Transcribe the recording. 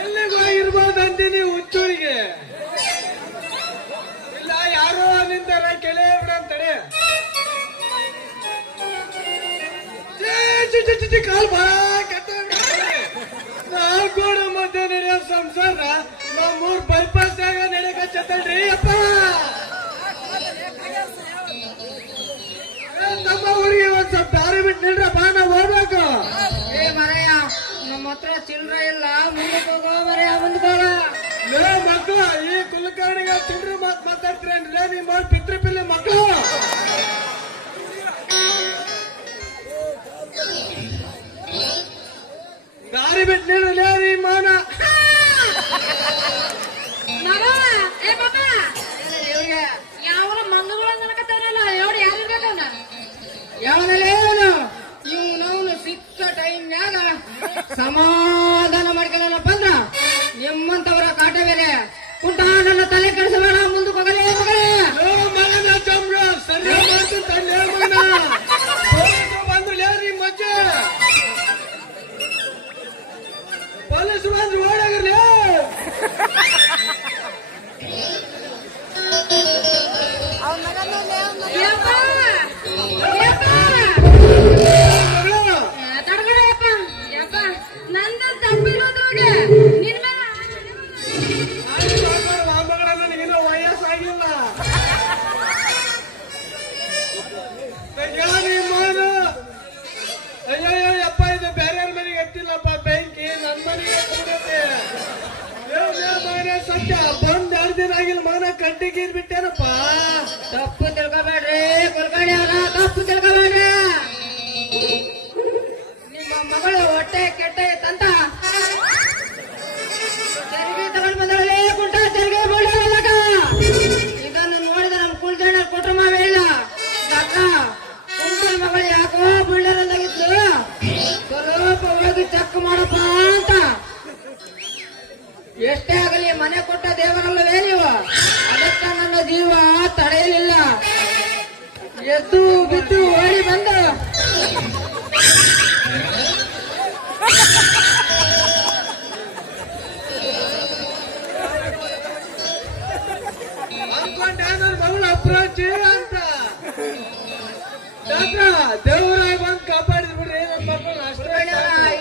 ಎಲ್ಲಿಗೂ ಹೋಗಿರ್ಬೋದಂತೀನಿ ಹುಚ್ಚೂರಿಗೆ. ಇಲ್ಲ ಯಾರೋ ನಿಂತಾರೆ ಕೆಳೆ ಬಿಡಂತಡೆ. ಕಾಲ್ ಬಾ ಕೆಟ್ಟ ನಾಲ್ಕೋಡು ಮಧ್ಯೆ ನಡೆಯೋ ಸಂಸಾರ ನಮ್ಮೂರ್ ಬೈಪಾಸ್ನಾಗ ನಡೆಯಕತ್ತಲ್ರಿ ಅಪ್ಪ. ನಮ್ಮ ಊರಿಗೆ ಒಂದ್ ಸ್ವಲ್ಪ ದಾರಿ ಬಿಟ್ಟು ನಿಲ್ರಪ್ಪ, ನಾವ್ ಹೋಗ್ಬೇಕು. ಏ ಮರಯ್ಯ, ನಮ್ಮ ಹತ್ರ ಚಿಲ್ಲರೆ ಇಲ್ಲ, ಮುಂದಕ್ಕೆ ಹೋಗೋ ಮರಯ್ಯ, ಮುಂದಕ್ಕೆ ಹೋಗ. ಮಕ್ಕಳು ಈ ಕುಲಕರ್ಣಿಗ ಚಿಲ್ಡ್ರು ಮಾತಾಡ್ತೀರೇನ್ರೇ ನಿಮ್ಮ ಪಿತೃಪಿಲ್ಲಿ ಮಕ್ಕಳು? ದಾರಿ ಬಿಟ್ಟು ನಿಲ್ಲಲೇ ನೀ ಮಾನ. ಯಾವ ಮಂಗಗಳು ನನಕತ್ತಾರಲ್ಲ, ನೋಡಿ ಯಾರು ಇರ್ಬೇಕವ್ನ? ಯಾವನಲ್ಲೇ ಅವನು? ಇವನವನು ಸಿಕ್ಕ ಟೈಮ್ನ್ಯಾಗ ಸಮಾಧಾನ ಮಾಡ್ಕೊಳ್ಳಪ್ಪ ಅಂದ್ರ ನಿಮ್ಮಂತವರ ಕಾಟ ಬೇರೆ. ಕುಂಟ ನನ್ನ ತಲೆ ಕೆಡಿಸಬೇಡ, ಮುಂದಕ್ಕೆ ಹೋಗಲೇ ಮಗಳೇ. ಮಗನ ಚಮ್ರ ಸರಿ ಬಂದು ಲೇರಿ ಮಜ್ಜೆ ಪೊಲೀಸರು ಬಂದು ಓಡಾಗಿರ್ಲಿ. ವಯಸ್ಸಾಗಿಲ್ಲ ಅಯ್ಯೋ ಯಪ್ಪ, ಇದು ಬೇರೆ ಮನೆಗೆ ಎತ್ತಿಲ್ಲಪ್ಪ ಬೆಂಕಿ, ನನ್ ಮನೆಗೆ ಮಗನ ಸತ್ಯ ಬಂದ್ 2 ದಿನ ಆಗಿಲ್ಲ ಮಗನ ಕಟ್ಟಿಗೆ ಬಿಟ್ಟೇನಪ್ಪ. ತಪ್ಪು ತಿಳ್ಕೊಬೇಡ್ರಿ ಕುಲ್ಕರ್ಣಿ ಅವರ, ತಪ್ಪು ತಿಳ್ಕೊಬೇಡ್ರಿ. ನಿಮ್ಮ ಮಗಳು ಹೊಟ್ಟೆ ಕೆಟ್ಟೈತಂತ ತೆರಿಗೆ ತಗೊಂಡ್ ಬಂದವಳೆ ಕುಂಟ ತೆರಿಗೆ ಮಾಡಲಕ್ಕ. ಇದನ್ನು ನೋಡಿದ ನಮ್ಮ ಕುಲಜಣ್ಣ ಕೊಟ್ರ ಮಾವೇಳ ಅಕ್ಕ, ಕುಂಟನ ಮಗಳು ಯಾಕೋ ಬೀಳಲಾಗಿದ್ರು, ಸ್ವಲ್ಪ ಹೋಗಿ ಚೆಕ್ ಮಾಡಪ್ಪ ಅಂತ. ಎಷ್ಟೇ ಆಗಲಿ ಮನೆ ಕೊಟ್ಟ ದೇವರಲ್ಲವೇ ನೀವು, ಅದಕ್ಕ ನನ್ನ ಜೀವ ತಡೆಯಲಿಲ್ಲ. ಎದ್ದು ಬಿದ್ದು